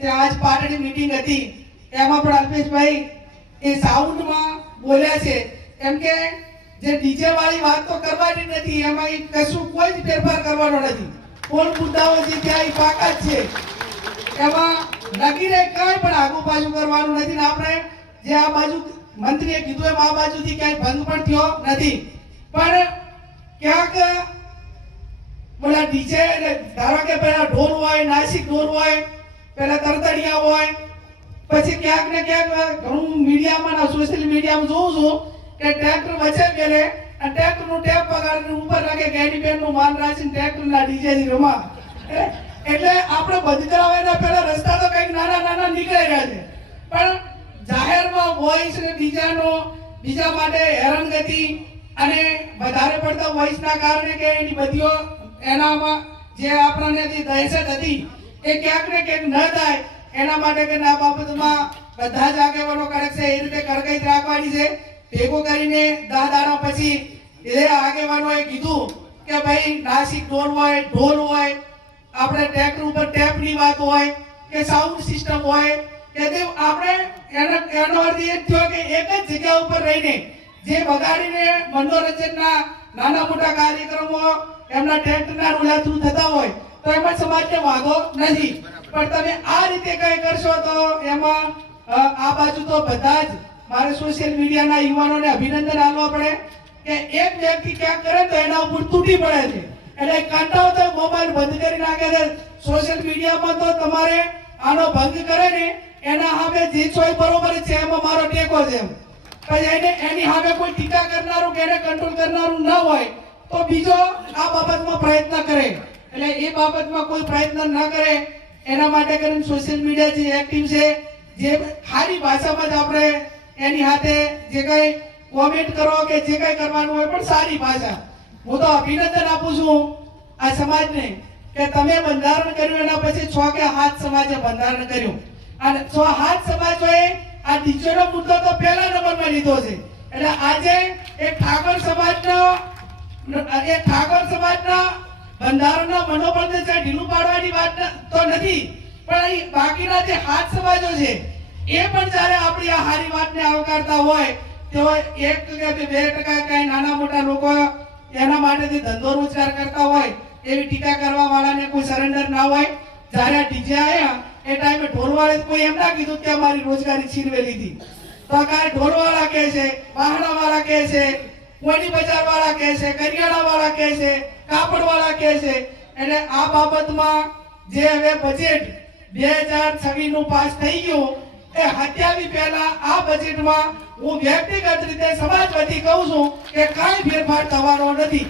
તે આજ પાટણની મીટિંગ હતી, એમાં પણ અલ્પેશભાઈ એ સાઉન્ડમાં બોલ્યા છે એમ કે જે ડીજે વાળી વાત તો કરવાની નથી, એમાં કશું કોઈ જ ફેરફાર કરવાનો નથી. કોણ મુદ્દાઓ જે ત્યાં પાકા જ છે, એમાં લગીને કાંઈ પણ આગુ પાછું કરવાનું નથી. ને આપણે જે આ બાજુ મંત્રીએ કીધું એમ આ બાજુથી ક્યાંય ભંગ પણ થયો નથી. પણ ક્યાંક બોલા ડીજે ધારો કે પેલા ઢોલ હોય, નાસિક ઢોલ હોય, પેલા તરતડિયા હોય, પછી ક્યાંક ને ક્યાંક ઘણું મીડિયામાં સોશિયલ મીડિયામાં જોઉં છું કે ટ્રેક્ટર વચ્ચે ગયેલે અને ટ્રેક્ટરનું ટેપ પગાડીને ઉપર લાગે ગેડીબેનનું માન રાખીને ટ્રેક્ટરના ડીજેથી રમા. એટલે આપણે બંધ કરાવવાના પહેલા રસ્તા તો કંઈક નાના નાના નીકળી રહ્યા છે, પણ જાહેરમાં વોઇસ ને બીજા માટે હેરાનગતિ અને વધારે પડતા વોઇસના કારણે કે એની બધીઓ એનામાં જે આપણને દહેશત હતી એ ક્યાંક ને ક્યાંક ન થાય એના માટે કે આ બાબતમાં બધા જ આગેવાનો કરે છે એ રીતે કડકાઈ રાખવાની છે. ભેગો કરીને દાદાના પછી એ આગેવાનોએ કીધું કે ભાઈ નાસિક ઢોલ હોય, આપણે ટ્રેક્ટર ઉપર ટેપની વાત હોય કે સાઉન્ડ સિસ્ટમ હોય કે તે આપણે એનો અર્થ એ થયો કે એક જ જગ્યા ઉપર રહીને જે બગાડીને મનોરંજનના નાના મોટા કાર્યક્રમો એમના ટ્રેક્ટરના રૂલા થ્રુ થતા હોય તો એમાં સમાજને વાંધો નથી. પણ તમે આ રીતે કઈ કરશો તો એમાં આ બાજુ તો બધા જ મારે સોશિયલ મીડિયાના યુવાનોને અભિનંદન આપવા પડે કે એક વ્યક્તિ ક્યાંક કરે તો એના ઉપર તૂટી પડે છે. એટલે કાંટાઓ તો મોબાઈલ બંધ કરી નાખે છે. સોશિયલ મીડિયામાં તો તમારે આનો ભંગ કરે ને એના સામે જે છોય બરોબર છે એમાં મારો ટેકો છે. પછી એની સામે કોઈ ટીકા કરનારું કે એને કંટ્રોલ કરનારું ન હોય તો બીજો આ બાબતમાં પ્રયત્ન કરે. એટલે એ બાબતમાં કોઈ પ્રયત્ન ન કરે એના માટે કરીને સોશિયલ મીડિયા જે એક્ટિવ છે, જે સારી ભાષામાં જ આપણે એની સાથે જે કંઈ કોમેન્ટ કરો કે જે કંઈ કરવાનું હોય પણ સારી ભાષા. હું તો અભિનંદન આપું છું આ સમાજને કે તમે બંધારણ કર્યું એના પછી 6 કે 7 સમાજે બંધારણ કર્યું અને 6-7 સમાજોએ આ ડીજેનો મુદ્દો તો પહેલા નંબરમાં લીધો છે. એટલે આજે એક ઠાકોર સમાજના બંધારણના મનોબળને ઢીલું પાડવાની વાત તો નથી, પણ બાકીના જે 7 સમાજો છે એ પણ જ્યારે આપણી આ સારી વાતને આવકારતા હોય તેઓ 1 કે 2% કઈ નાના મોટા લોકો એના માટેથી ધંધો રોજગાર કરતા હોય એવી ટીકા કરવા વાળાને કોઈ સરેન્ડર ના હોય. જ્યારે આ ડીજે આવ્યા એ ટાઈમે ઢોલવાળે કોઈ એમ ના કીધું કે અમારી રોજગારી છીનવેલી હતી, તો કાંઈ ઢોલવાળા કહે છે, વાહણાવાળા કહે છે, કોઈની બજાર વાળા કહે છે, કરિયાણા વાળા કહે છે, કાપડ વાળા કહે છે. એટલે આ બાબતમાં જે હવે બજેટ 2026 નું પાસ થઈ ગયું એ હત્યાવી પહેલા આ બજેટમાં હું વ્યક્તિગત રીતે સમાજ વતી કહું છું કે કાંઈ ફેરફાર થવાનો નથી.